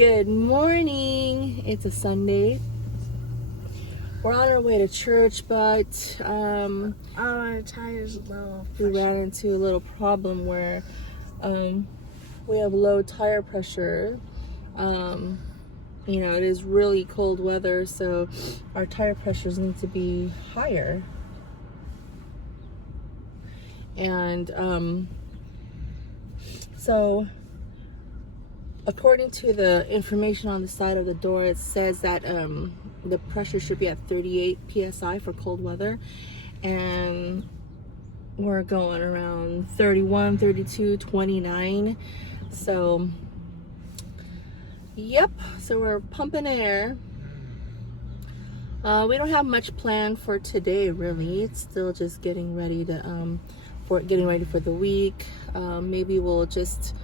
Good morning. It's a Sunday. We're on our way to church, but our tire's low. we ran into a little problem where we have low tire pressure. It is really cold weather, so our tire pressures need to be higher. And so according to the information on the side of the door, it says that the pressure should be at 38 psi for cold weather, and we're going around 31, 32, 29. So yep, so we're pumping air. We don't have much planned for today, really. It's still just getting ready to for the week. Maybe we'll just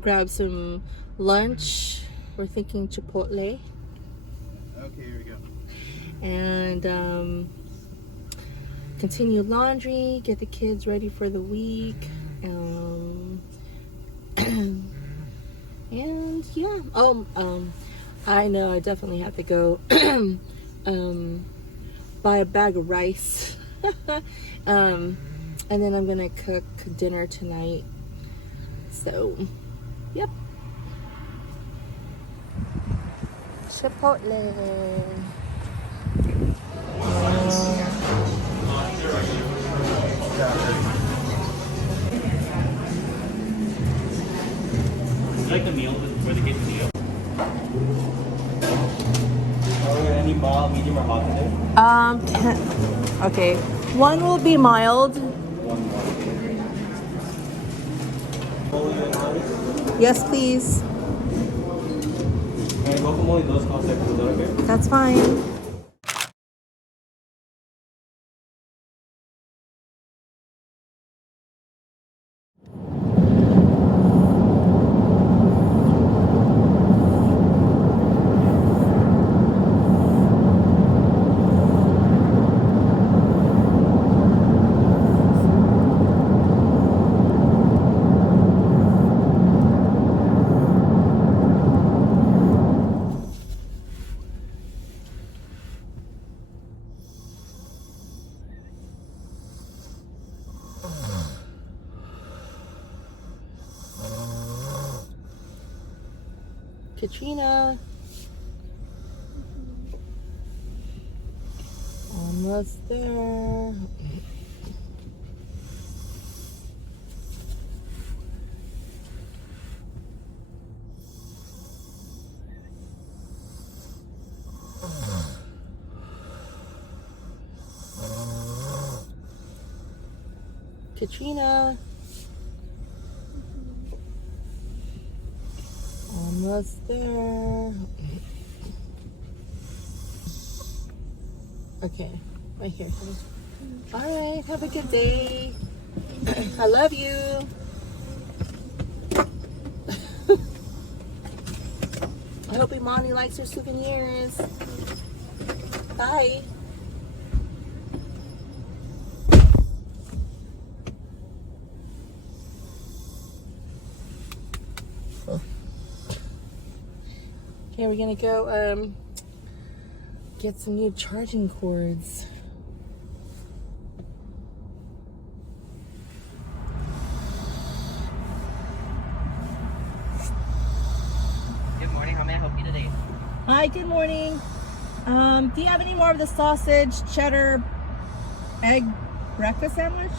grab some lunch. We're thinking Chipotle. Okay, here we go. And continue laundry, get the kids ready for the week. And yeah. I know I definitely have to go buy a bag of rice. And then I'm gonna cook dinner tonight. So, yep. Chipotle. It's like the meal where they get the meal. Any mild, medium, or hot today? Okay. One will be mild. Yes, please. And guacamole does cost extra, is that okay? That's fine. Katrina. Almost there. Katrina. Almost there. Okay, right here. All right, have a good day. I love you. I hope Imani likes her souvenirs. Bye. Okay, we're gonna go get some new charging cords. Good morning, how may I help you today? Hi, good morning. Do you have any more of the sausage, cheddar, egg breakfast sandwich?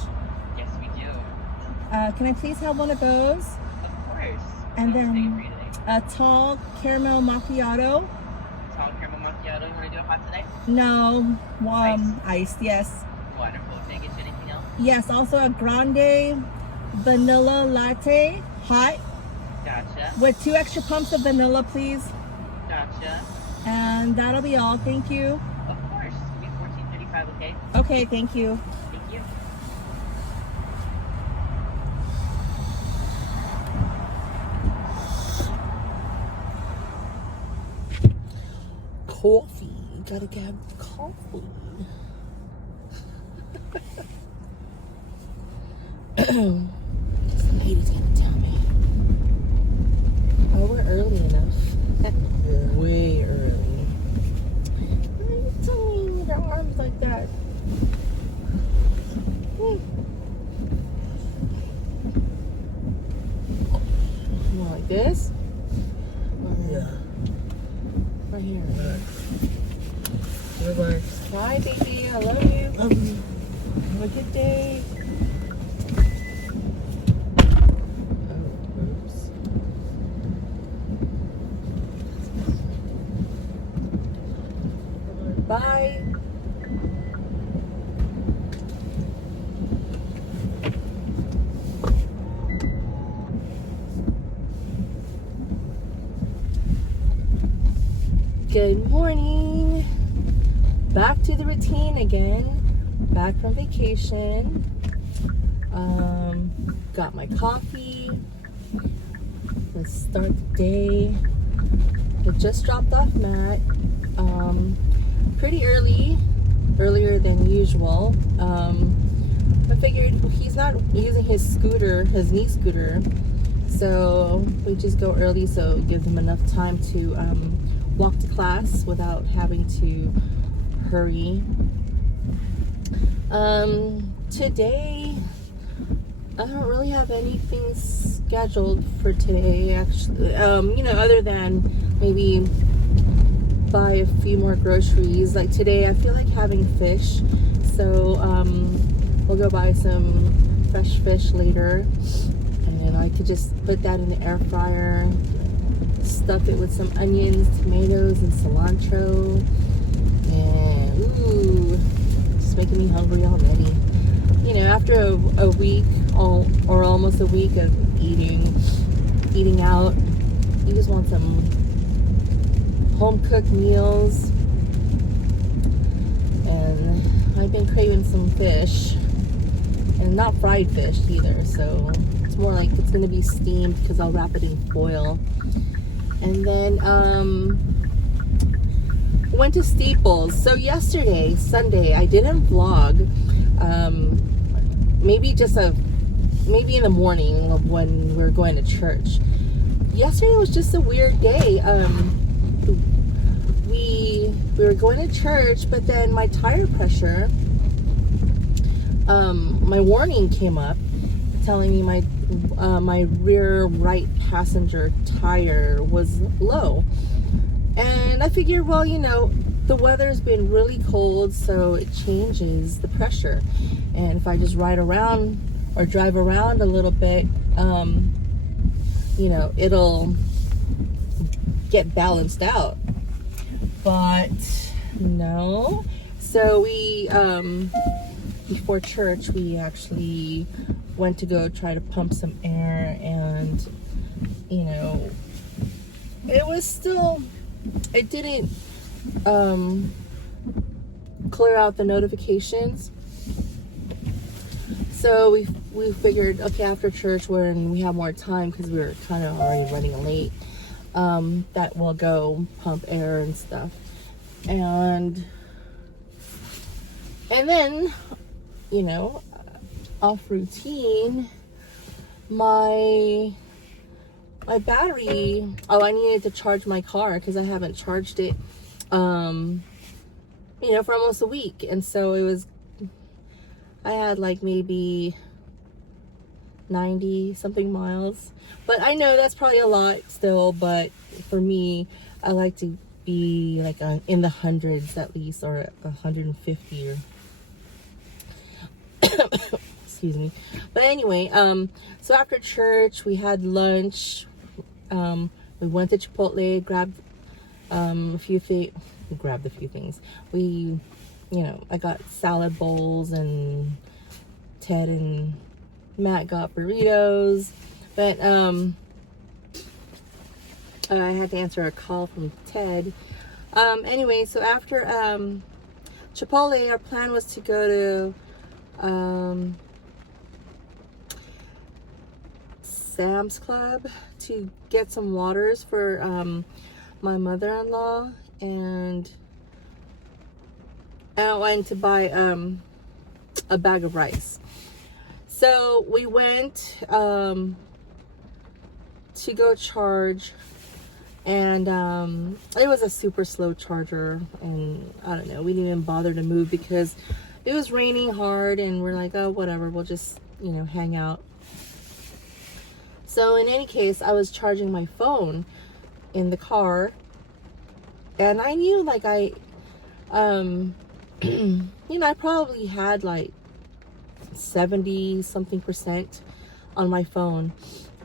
Yes, we do. Can I please have one of those? Of course. And What else do you then for you today? a tall caramel macchiato. Tall caramel macchiato. You want to do it hot today? No, Iced. iced, yes. Wonderful. Can I get you anything else? Yes, also a grande vanilla latte, hot, Gotcha. with 2 extra pumps of vanilla, please. Gotcha. And that'll be all. Thank you. Of course. It'll be $14.35, okay? Okay, thank you. Thank you. Coffee. Gotta get coffee. Some haters gonna tell me. Oh, we're early enough. Way early. Why are you telling me with your arms like that? More like this? Yeah. Right here. Bye-bye. Bye, baby. I love you. Love you. Have a good day. Oh, oops. Bye. Good morning. Back to the routine again. Back from vacation. Got my coffee. Let's start the day. I just dropped off Matt. Pretty earlier than usual. I figured he's not using his scooter, his knee scooter, so we just go early so it gives him enough time to walk to class without having to hurry. Today I don't really have anything scheduled for today, actually. Other than maybe buy a few more groceries. Like today I feel like having fish, so we'll go buy some fresh fish later, and I could just put that in the air fryer, stuff it with some onions, tomatoes, and cilantro, and ooh, it's making me hungry already. After a week or almost a week of eating out, you just want some home cooked meals, and I've been craving some fish, and not fried fish either, so it's more like it's gonna be steamed because I'll wrap it in foil. And then went to Staples. So yesterday, Sunday, I didn't vlog. Maybe in the morning of when we were going to church. Yesterday was just a weird day. We were going to church, but then my tire pressure, my warning came up telling me my rear right passenger tire was low. And I figured, well, the weather's been really cold, so it changes the pressure. And if I just ride around or drive around a little bit, it'll get balanced out. But no. So we, before church, we actually went to go try to pump some air, and, it didn't clear out the notifications. So we figured, okay, after church, when we have more time, because we were kind of already running late, that we'll go pump air and stuff. And then, off routine, my battery, I needed to charge my car because I haven't charged it, for almost a week. And so I had like maybe 90 something miles, but I know that's probably a lot still, but for me, I like to be like in the hundreds at least, or 150 or excuse me. But anyway, so after church we had lunch. We went to Chipotle, grabbed a few things. I got salad bowls, and Ted and Matt got burritos. But I had to answer a call from Ted. Anyway, so after Chipotle, our plan was to go to Sam's Club to get some waters for my mother-in-law, and I went to buy a bag of rice. So we went to go charge, and it was a super slow charger, and I don't know, we didn't even bother to move because it was raining hard, and we're like, oh, whatever, we'll just, you know, hang out. So in any case, I was charging my phone in the car, and I knew, like, you know, I probably had like 70 something percent on my phone,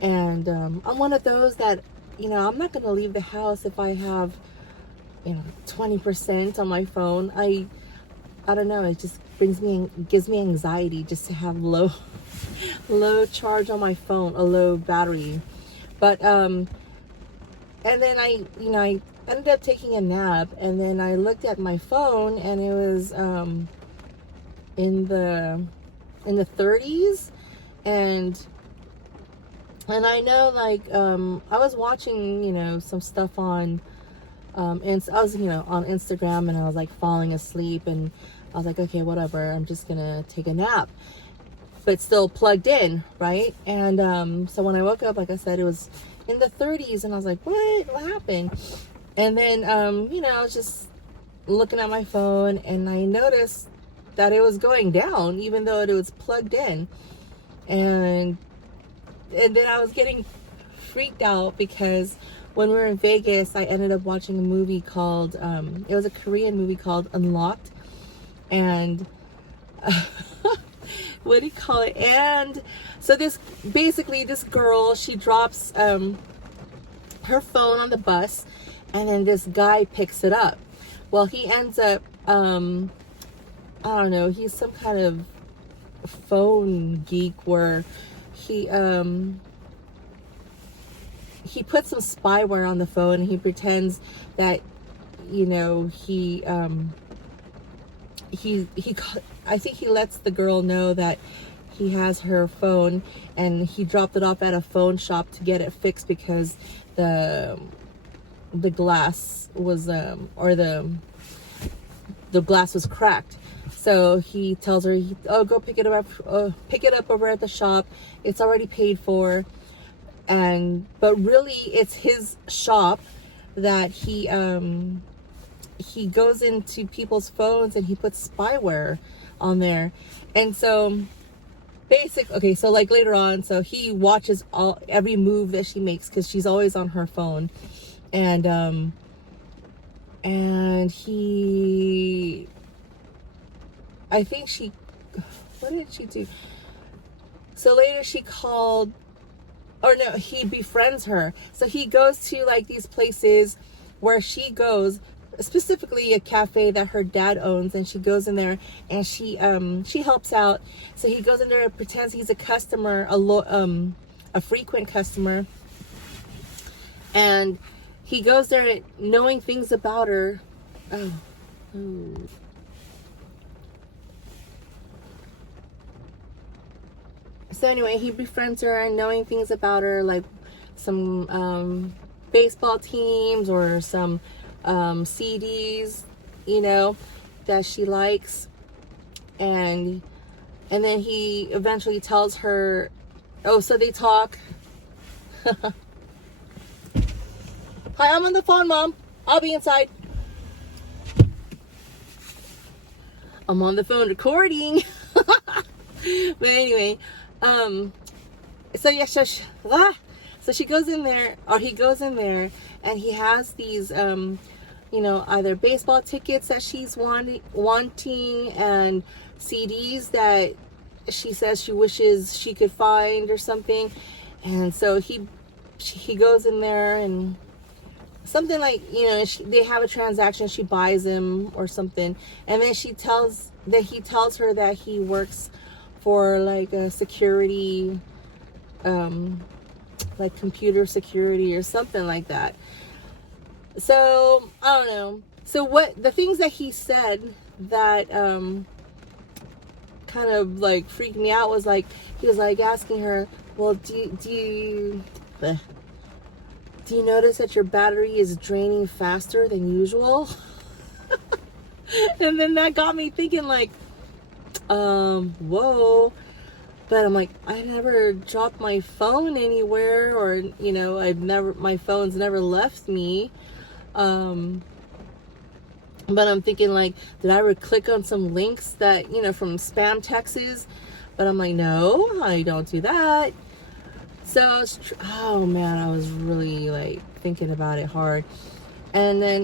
and I'm one of those that, you know, I'm not gonna leave the house if I have, you know, 20% on my phone. I don't know, it just gives me anxiety just to have low charge on my phone, a low battery. But and then I ended up taking a nap, and then I looked at my phone, and it was in the 30s, and I know, like, I was watching, you know, some stuff on and I was, you know, on Instagram, and I was like falling asleep, and I was like, okay, whatever, I'm just gonna take a nap, but still plugged in, right? And so when I woke up, like I said, it was in the 30s, and I was like, what happened? And then you know, I was just looking at my phone, and I noticed that it was going down even though it was plugged in, and then I was getting freaked out because when we were in Vegas, I ended up watching a movie called it was a Korean movie called Unlocked, and what do you call it? And so this girl, she drops her phone on the bus, and then this guy picks it up. Well, he ends up I don't know, he's some kind of phone geek where he puts some spyware on the phone, and he pretends that, you know, I think he lets the girl know that he has her phone, and he dropped it off at a phone shop to get it fixed because the glass was or the glass was cracked. So he tells her, oh, go pick it up over at the shop, it's already paid for. But really it's his shop that he goes into people's phones, and he puts spyware on there. And so so like later on, so he watches every move that she makes, because she's always on her phone, and I think what did she do? So later she called, or no, he befriends her. So he goes to like these places where she goes, specifically a cafe that her dad owns, and she goes in there, and she helps out. So he goes in there and pretends he's a customer, a frequent customer, and he goes there knowing things about her. So anyway, he befriends her, and knowing things about her, like some baseball teams or some CDs, you know, that she likes, and then he eventually tells her, oh, so they talk. Hi, I'm on the phone, Mom. I'll be inside. I'm on the phone recording. But anyway, so yeah, so she goes in there, or he goes in there, and he has these, you know, either baseball tickets that she's wanting, and CDs that she says she wishes she could find or something. And so he goes in there, and something like, you know, they have a transaction, she buys him or something, and then he tells her that he works for like a security, like computer security or something like that. So I don't know. So what the things that he said that kind of like freaked me out was like, he was like asking her, well, do you notice that your battery is draining faster than usual? And then that got me thinking, like, whoa. But I'm like, I never dropped my phone anywhere, or, you know, my phone's never left me. But I'm thinking, like, did I ever click on some links that, you know, from spam texts? But I'm like, no, I don't do that. So, oh man, I was really like thinking about it hard. And then,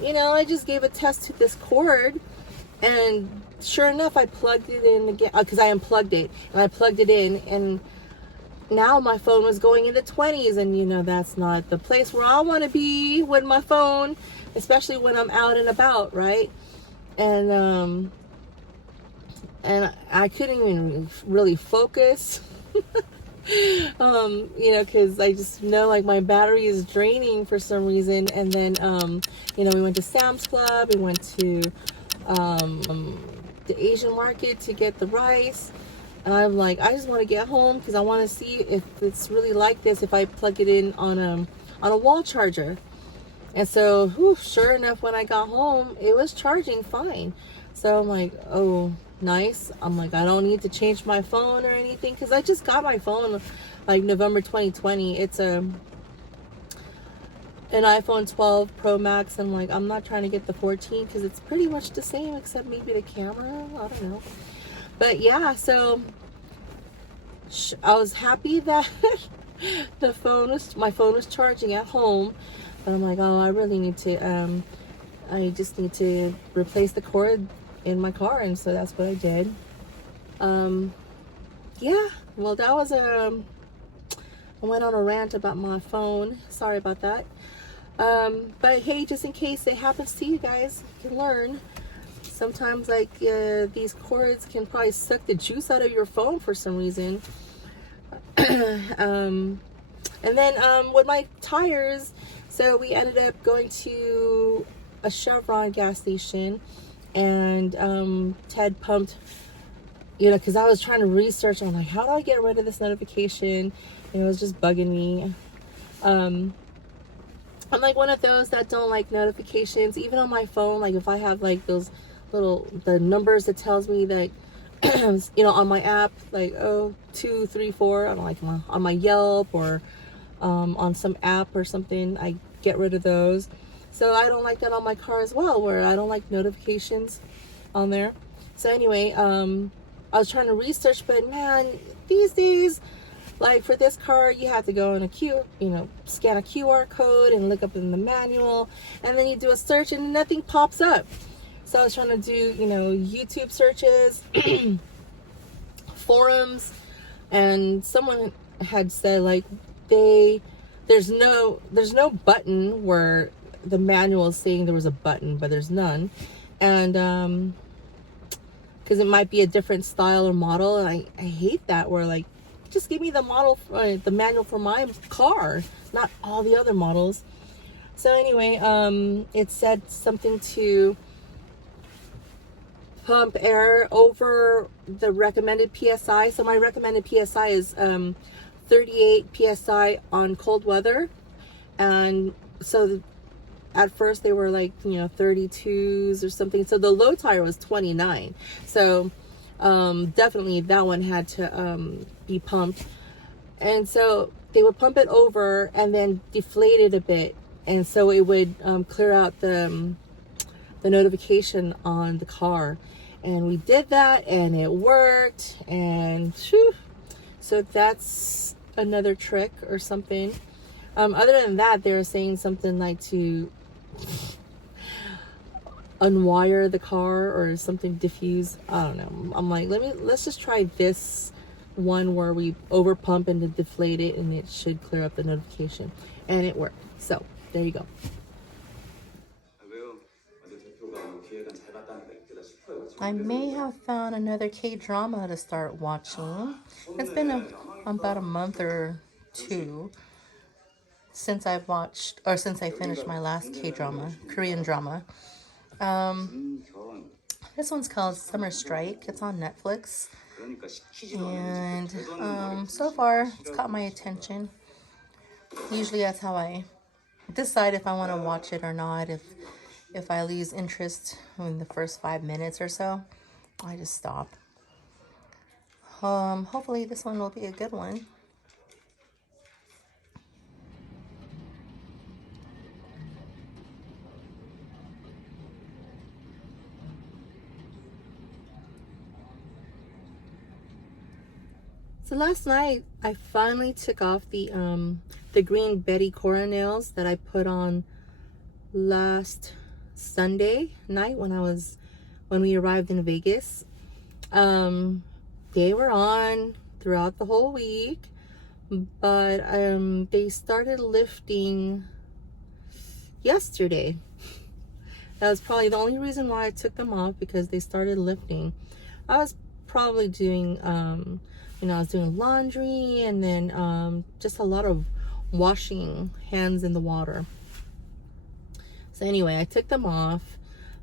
you know, I just gave a test to this cord, and sure enough, I plugged it in again, because I unplugged it, and I plugged it in, and now my phone was going into 20s, and you know, that's not the place where I want to be with my phone, especially when I'm out and about, right? And I couldn't even really focus. You know, because I just know, like, my battery is draining for some reason. And then, you know, we went to Sam's Club, we went to the Asian market to get the rice, and I'm like, I just want to get home because I want to see if it's really like this if I plug it in on a wall charger. And so, whew, sure enough, when I got home, it was charging fine. So I'm like, oh, nice. I'm like, I don't need to change my phone or anything, because I just got my phone like November 2020. It's an iPhone 12 Pro Max. And like, I'm not trying to get the 14 because it's pretty much the same except maybe the camera. I don't know. But yeah, so I was happy that my phone was charging at home. But I'm like, oh, I really need to I just need to replace the cord in my car, and so that's what I did. Yeah, well, that was I went on a rant about my phone. Sorry about that. But hey, just in case it happens to you guys, you can learn. Sometimes, like, these cords can probably suck the juice out of your phone for some reason. And then with my tires, so we ended up going to a Chevron gas station, and Ted pumped, you know, because I was trying to research. I'm like, how do I get rid of this notification? And it was just bugging me. I'm like one of those that don't like notifications, even on my phone. Like, if I have like those the numbers that tells me that, you know, on my app, like, oh, 2, 3, 4, I don't like on my Yelp, or on some app or something, I get rid of those. So I don't like that on my car as well, where I don't like notifications on there. So anyway, I was trying to research, but man, these days, like for this car, you have to go in scan a QR code and look up in the manual, and then you do a search and nothing pops up. So I was trying to do, you know, YouTube searches, forums, and someone had said, like, there's no button, where the manual is saying there was a button, but there's none. And because it might be a different style or model, and I hate that, where like, just give me the manual for my car, not all the other models. So anyway, it said something to pump air over the recommended PSI. So my recommended PSI is 38 PSI on cold weather. And so at first they were like, you know, 32s or something. So the low tire was 29. So definitely that one had to be pumped. And so they would pump it over and then deflate it a bit. And so it would clear out the notification on the car. And we did that, and it worked. And whew, so that's another trick or something. Other than that, they were saying something like to unwire the car or something, diffuse. I don't know. I'm like, let's just try this one where we over pump and then deflate it, and it should clear up the notification. And it worked. So there you go. I may have found another K-drama to start watching. It's been about a month or two since I finished my last K-drama, Korean drama. This one's called Summer Strike. It's on Netflix. And so far, it's caught my attention. Usually that's how I decide if I want to watch it or not. If I lose interest in the first 5 minutes or so, I just stop. Hopefully this one will be a good one. So last night I finally took off the green Betty Cora nails that I put on last Sunday night when we arrived in Vegas. They were on throughout the whole week, but they started lifting yesterday. That was probably the only reason why I took them off, because they started lifting. I was probably doing you know, I was doing laundry, and then just a lot of washing hands in the water. So anyway, I took them off,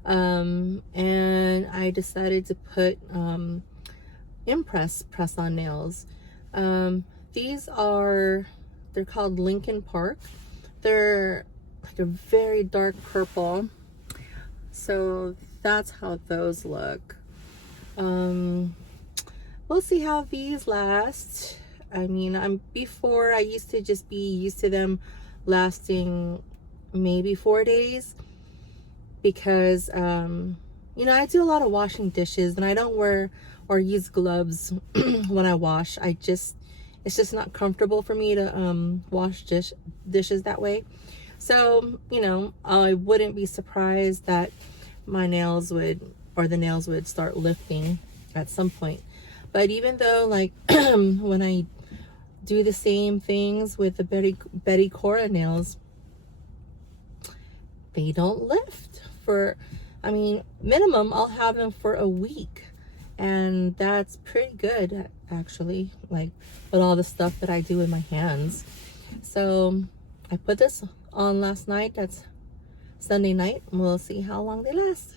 and I decided to put Impress press-on nails. These they're called Lincoln Park. They're like a very dark purple. So that's how those look. We'll see how these last. I mean, before I used to just be used to them lasting maybe 4 days, because you know, I do a lot of washing dishes, and I don't wear or use gloves when I wash. It's just not comfortable for me to wash dishes that way. So, you know, I wouldn't be surprised that my nails would start lifting at some point. But even though, like, when I do the same things with the Betty Cora nails, they don't lift for, I mean, minimum I'll have them for a week, and that's pretty good actually, like with all the stuff that I do with my hands. So I put this on last night. That's Sunday night, and we'll see how long they last.